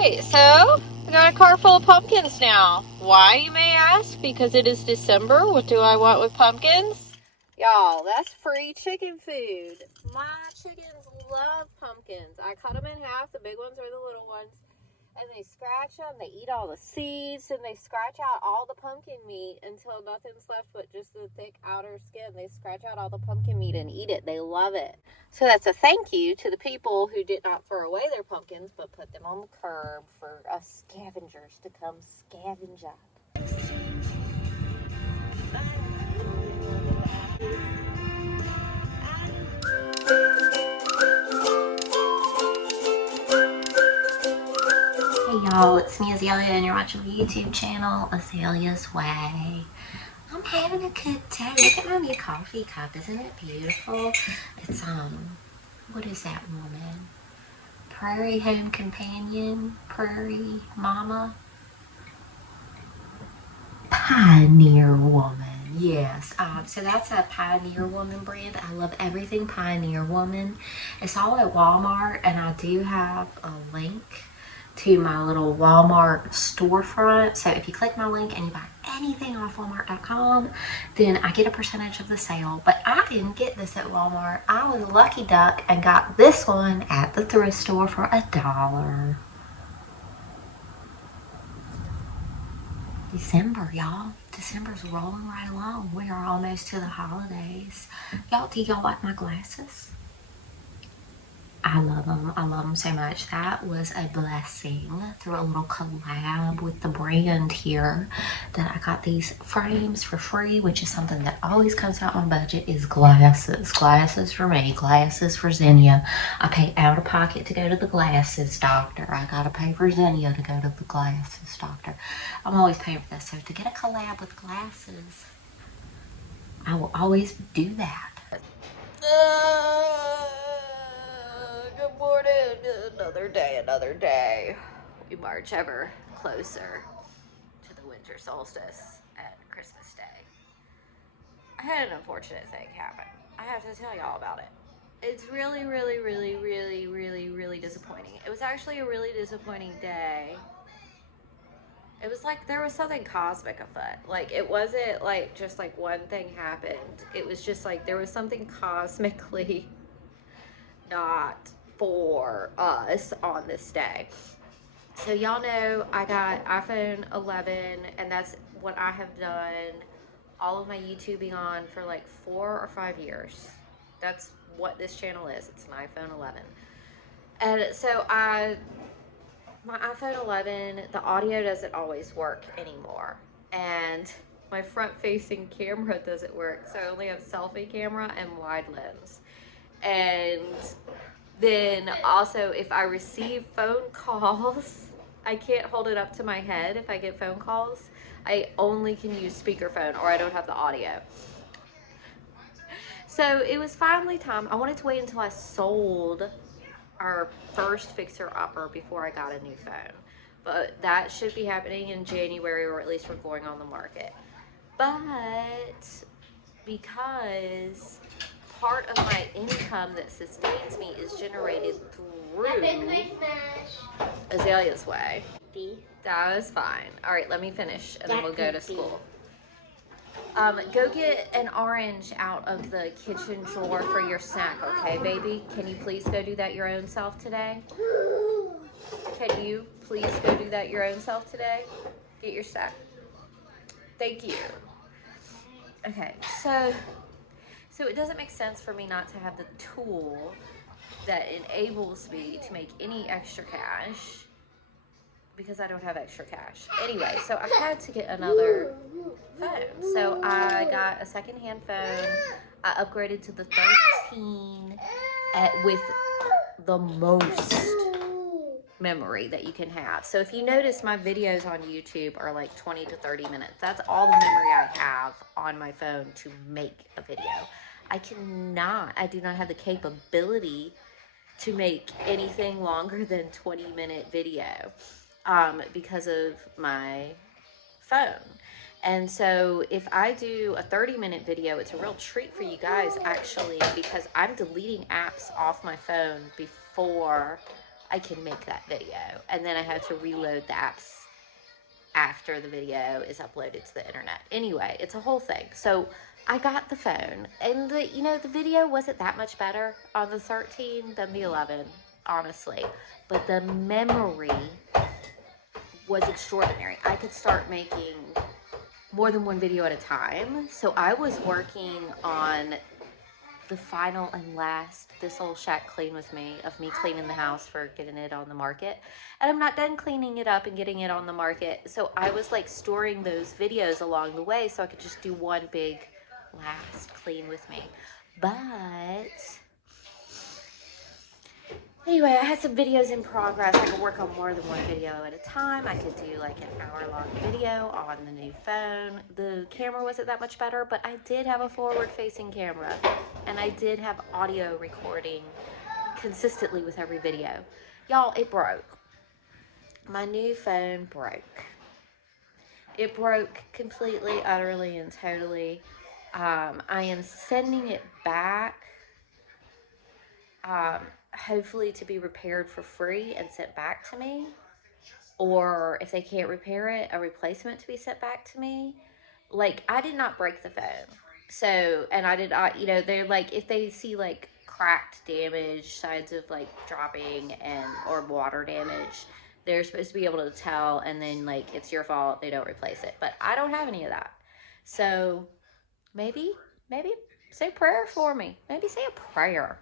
Alright, so I got a car full of pumpkins now. Why, you may ask? Because it is December. What do I want with pumpkins? Y'all, that's free chicken food. My chickens love pumpkins. I cut them in half. The big ones are the little ones. And they scratch them. They eat all the seeds. And they scratch out all the pumpkin meat until nothing's left but just the thick outer skin. They scratch out all the pumpkin meat and eat it. They love it. So that's a thank you to the people who did not throw away their pumpkins, but put them on the curb for us scavengers to come scavenge up. Hey y'all, it's me Azalea and you're watching the YouTube channel Azalea's Way. I'm having a good day. Look at my new coffee cup. Isn't it beautiful? It's what is that woman? Prairie Home Companion? Prairie Mama? Pioneer Woman. Yes. So that's a Pioneer Woman brand. I love everything Pioneer Woman. It's all at Walmart, and I do have a link to my little Walmart storefront. So if you click my link and you buy anything off Walmart.com, then I get a percentage of the sale. But I didn't get this at Walmart. I was a lucky duck and got this one at the thrift store for $1. December, y'all. December's rolling right along. We are almost to the holidays. Y'all, do y'all like my glasses? I love them. I love them so much. That was a blessing through a little collab with the brand here that I got these frames for free, which is something that always comes out my budget, is glasses. Glasses for me, glasses for Xenia. I pay out of pocket to go to the glasses doctor. I gotta pay for Xenia to go to the glasses doctor. I'm always paying for this. So to get a collab with glasses, I will always do that. Good morning. Another day. We march ever closer to the winter solstice and Christmas Day. I had an unfortunate thing happen. I have to tell y'all about it. It's really disappointing. It was actually a really disappointing day. It was like there was something cosmic afoot. Like, it wasn't like just like one thing happened. It was just like there was something cosmically not for us on this day. So y'all know I got iPhone 11, and that's what I have done all of my YouTubing on for like 4 or 5 years. That's what this channel is. It's an iPhone 11. And so my iPhone 11, the audio doesn't always work anymore. And my front-facing camera doesn't work. So I only have selfie camera and wide lens. And then also, if I receive phone calls, I can't hold it up to my head if I get phone calls. I only can use speakerphone, or I don't have the audio. So it was finally time. I wanted to wait until I sold our first fixer-upper before I got a new phone. But that should be happening in January, or at least we're going on the market. But because part of my income that sustains me is generated through Azalea's Way. That was fine. All right, let me finish, and then we'll go to school. Go get an orange out of the kitchen drawer for your snack, okay, baby? Can you please go do that your own self today? Can you please go do that your own self today? Get your snack. Thank you. Okay, so it doesn't make sense for me not to have the tool that enables me to make any extra cash because I don't have extra cash. Anyway, so I had to get another phone. So I got a secondhand phone. I upgraded to the 13 with the most memory that you can have. So if you notice, my videos on YouTube are like 20 to 30 minutes. That's all the memory I have on my phone to make a video. I do not have the capability to make anything longer than 20-minute video because of my phone. And so if I do a 30-minute video, it's a real treat for you guys, actually, because I'm deleting apps off my phone before I can make that video. And then I have to reload the apps after the video is uploaded to the internet. Anyway, it's a whole thing. So I got the phone, and the video wasn't that much better on the 13 than the 11, honestly. But the memory was extraordinary. I could start making more than one video at a time. So I was working on the final and last This Old Shack Clean With Me, of me cleaning the house for getting it on the market. And I'm not done cleaning it up and getting it on the market. So I was like storing those videos along the way so I could just do one big last clean with me. But anyway, I had some videos in progress. I could work on more than one video at a time. I could do like an hour-long video on the new phone. The camera wasn't that much better, but I did have a forward-facing camera, and I did have audio recording consistently with every video. Y'all, it broke. My new phone broke. It broke completely, utterly, and totally. I am sending it back. Hopefully to be repaired for free and sent back to me, or if they can't repair it, a replacement to be sent back to me. Like, I did not break the phone, so, and I did not, they're like, if they see like cracked, damage, signs of like dropping or water damage, they're supposed to be able to tell, and then like it's your fault, they don't replace it. But I don't have any of that, so maybe say a prayer for me. Maybe say a prayer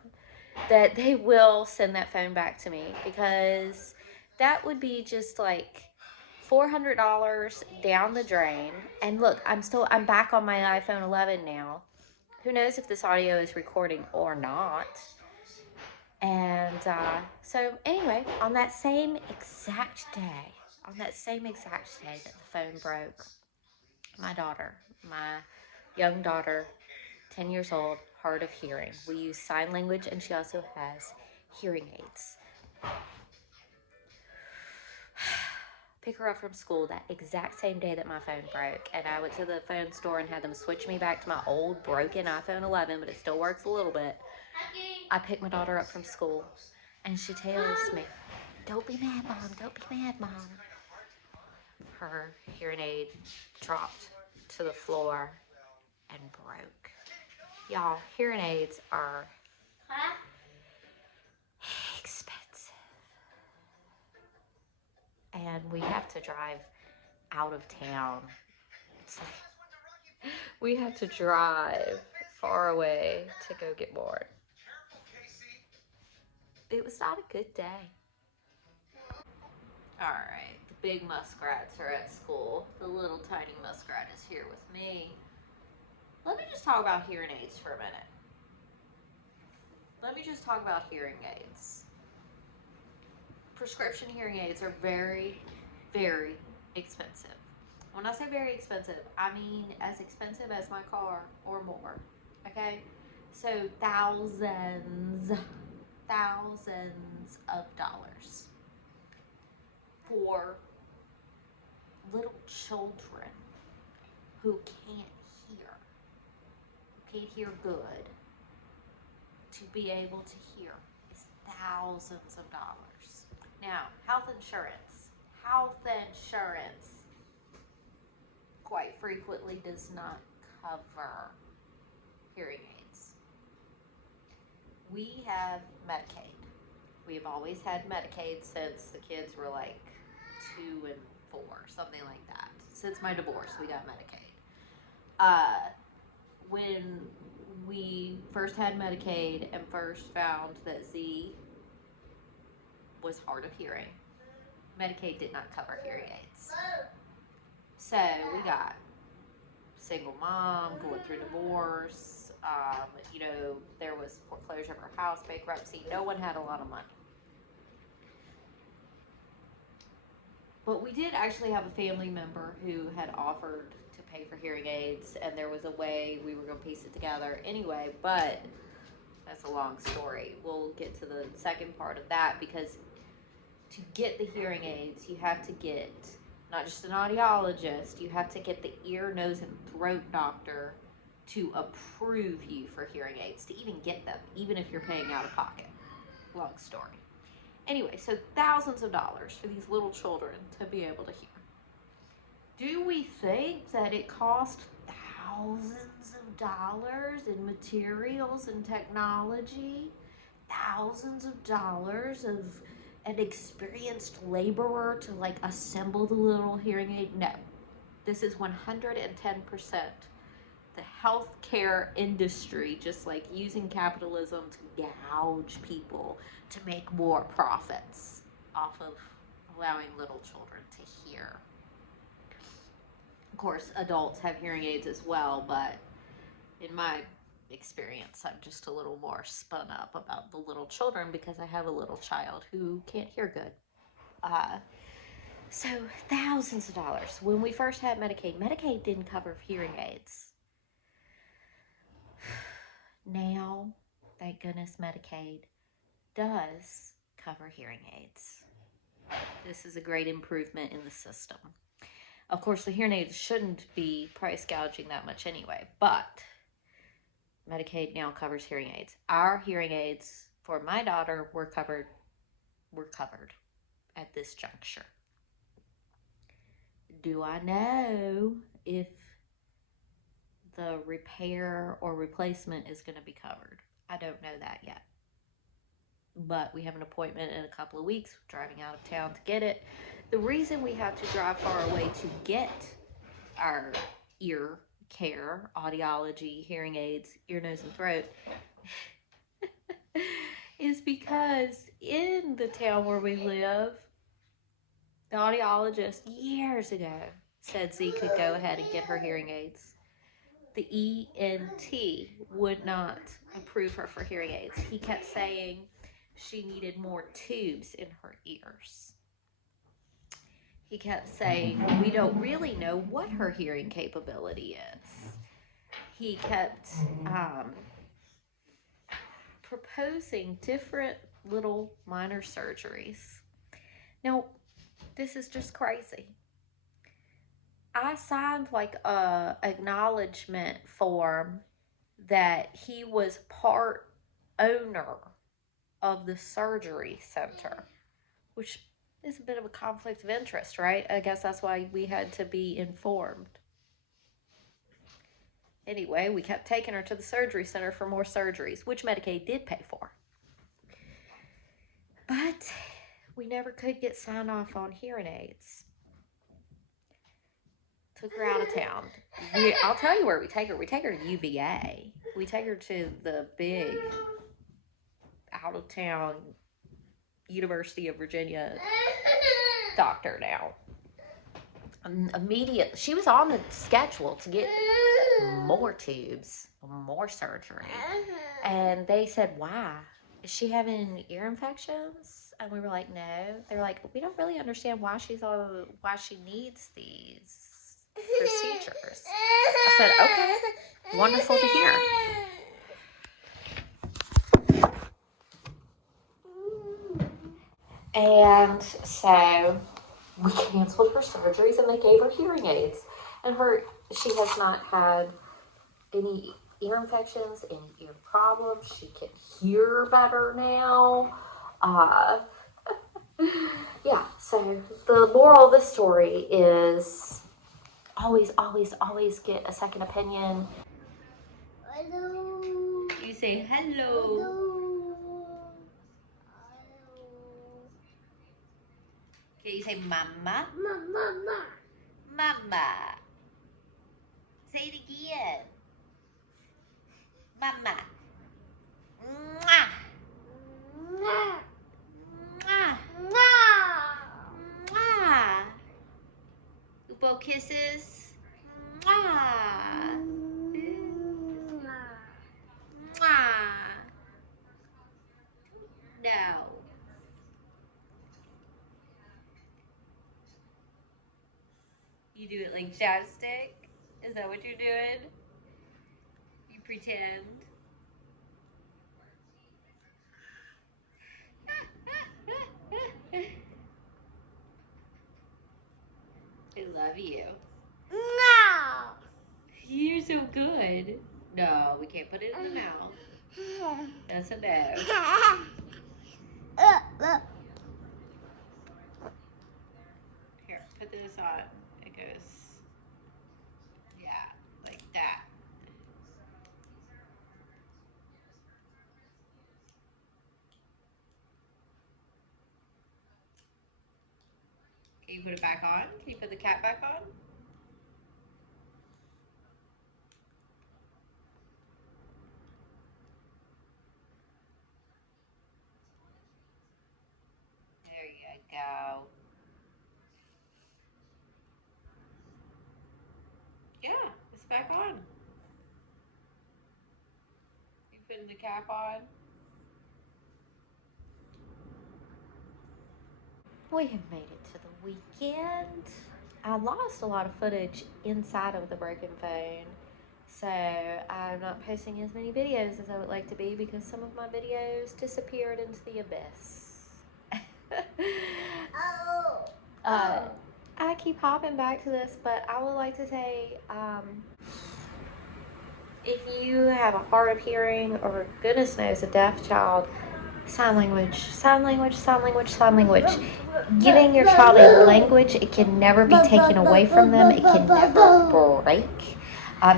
that they will send that phone back to me, because that would be just like $400 down the drain. And look, I'm back on my iPhone 11 now. Who knows if this audio is recording or not. And so anyway, on that same exact day that the phone broke, my young daughter, 10 years old, hard of hearing. We use sign language, and she also has hearing aids. Pick her up from school that exact same day that my phone broke, and I went to the phone store and had them switch me back to my old broken iPhone 11, but it still works a little bit. I picked my daughter up from school, and she tells me, "Don't be mad, Mom. Don't be mad, Mom." Her hearing aid dropped to the floor and broke. Y'all, hearing aids are expensive. And we have to drive out of town. We have to drive far away to go get more. It was not a good day. All right, the big muskrats are at school. The little tiny muskrat is here with me. Let me just talk about hearing aids for a minute. Prescription hearing aids are very, very expensive. When I say very expensive, I mean as expensive as my car or more, okay? So thousands of dollars for little children who can't hear good, to be able to hear is thousands of dollars. Now, health insurance quite frequently does not cover hearing aids. We have Medicaid. We have always had Medicaid since the kids were like 2 and 4, something like that. Since my divorce, we got Medicaid. When we first had Medicaid and first found that Z was hard of hearing, Medicaid did not cover hearing aids. So we got single mom, going through divorce, there was foreclosure of our house, bankruptcy. No one had a lot of money. But we did actually have a family member who had offered to pay for hearing aids, and there was a way we were going to piece it together anyway, but that's a long story. We'll get to the second part of that, because to get the hearing aids, you have to get not just an audiologist, you have to get the ear, nose, and throat doctor to approve you for hearing aids, to even get them, even if you're paying out of pocket. Long story. Anyway, so thousands of dollars for these little children to be able to hear. Do we think that it cost thousands of dollars in materials and technology? Thousands of dollars of an experienced laborer to like assemble the little hearing aid? No. This is 110% the healthcare industry, just like using capitalism to gouge people to make more profits off of allowing little children to hear. Of course, adults have hearing aids as well, but in my experience, I'm just a little more spun up about the little children because I have a little child who can't hear good. So thousands of dollars. When we first had Medicaid didn't cover hearing aids. Now, thank goodness, Medicaid does cover hearing aids. This is a great improvement in the system. Of course, the hearing aids shouldn't be price gouging that much anyway, but Medicaid now covers hearing aids. Our hearing aids for my daughter were covered at this juncture. Do I know if the repair or replacement is going to be covered? I don't know that yet. But we have an appointment in a couple of weeks, driving out of town to get it. The reason we have to drive far away to get our ear care, audiology, hearing aids, ear, nose, and throat is because in the town where we live, the audiologist years ago said Z could go ahead and get her hearing aids. The ENT would not approve her for hearing aids. He kept saying she needed more tubes in her ears. He kept saying, we don't really know what her hearing capability is. He kept proposing different little minor surgeries. Now, this is just crazy. I signed like a acknowledgement form that he was part owner of the surgery center, which is a bit of a conflict of interest, right? I guess that's why we had to be informed. Anyway, we kept taking her to the surgery center for more surgeries, which Medicaid did pay for. But we never could get signed off on hearing aids. Took her out of town. I'll tell you where we take her. We take her to UVA. We take her to the big out-of-town University of Virginia doctor now. Immediately, she was on the schedule to get more tubes, more surgery. And they said, why? Is she having ear infections? And we were like, no. They were like, we don't really understand why she needs these procedures. I said, okay, wonderful to hear. And so we canceled her surgeries and they gave her hearing aids. And she has not had any ear infections, any ear problems. She can hear better now. Yeah, so the moral of the story is always, always, always get a second opinion. Hello. You say hello. Hello. Okay, you say mama. Mama. Mama. Say it again. Mama. Mwah. Mwah. Mwah. Mwah. Upo kisses. Mwah. Mwah. No. You do it like chapstick? Is that what you're doing? You pretend. I love you. No. You're so good. No, we can't put it in the mouth. That's a no. on. It goes, yeah, like that. Can you put it back on? Can you put the cap back on? There you go. Yeah, it's back on. You putting the cap on? We have made it to the weekend. I lost a lot of footage inside of the broken phone, so I'm not posting as many videos as I would like to be because some of my videos disappeared into the abyss. I keep hopping back to this, but I would like to say, if you have a hard of hearing or goodness knows a deaf child, sign language, sign language, sign language, sign language. Giving your child a language, it can never be taken away from them. It can never break.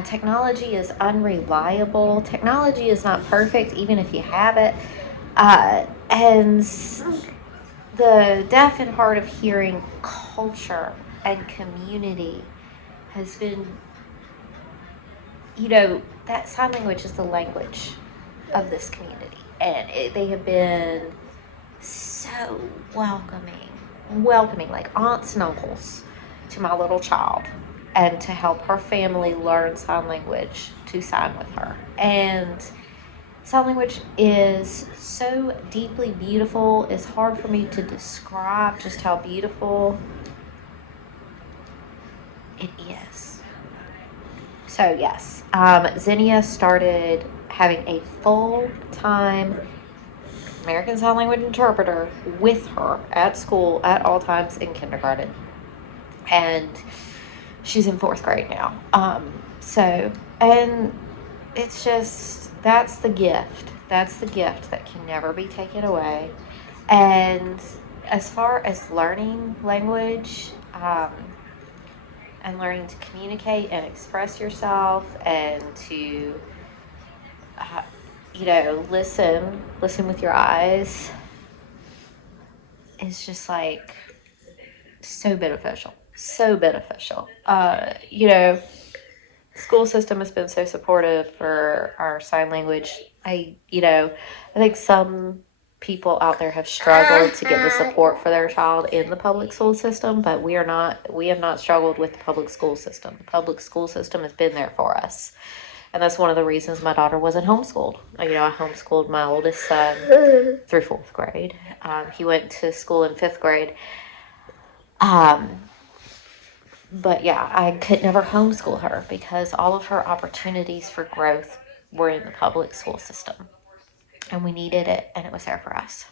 Technology is unreliable. Technology is not perfect, even if you have it. And the deaf and hard of hearing culture and community has been, that sign language is the language of this community. And they have been so welcoming, like aunts and uncles to my little child, and to help her family learn sign language to sign with her. And sign language is so deeply beautiful. It's hard for me to describe just how beautiful it is. So yes, Zinnia started having a full-time American Sign Language interpreter with her at school at all times in kindergarten. And she's in 4th grade now. And it's just, that's the gift. That's the gift that can never be taken away. And as far as learning language, and learning to communicate and express yourself and to, listen with your eyes, is just like so beneficial. School system has been so supportive for our sign language. I think some people out there have struggled to get the support for their child in the public school system, but we have not struggled with the public school system. The public school system has been there for us. And that's one of the reasons my daughter wasn't homeschooled. I homeschooled my oldest son through 4th grade. He went to school in 5th grade. But yeah, I could never homeschool her because all of her opportunities for growth were in the public school system. And we needed it, and it was there for us.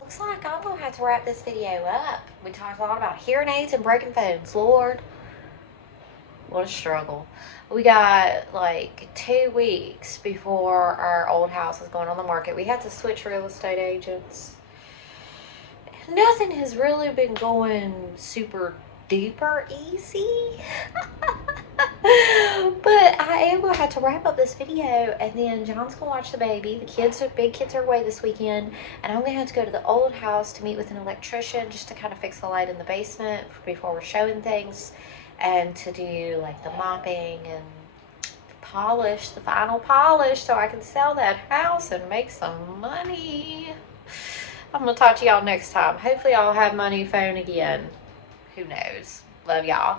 Looks like I'm going to have to wrap this video up. We talked a lot about hearing aids and broken phones. Lord, what a struggle. We got like 2 weeks before our old house is going on the market. We had to switch real estate agents. Nothing has really been going super duper easy. But I am going to have to wrap up this video, and then John's going to watch the baby. The big kids are away this weekend, and I'm going to have to go to the old house to meet with an electrician just to kind of fix the light in the basement before we're showing things, and to do like the mopping and the final polish, so I can sell that house and make some money. I'm going to talk to y'all next time. Hopefully I'll have my new phone again. Who knows? Love y'all.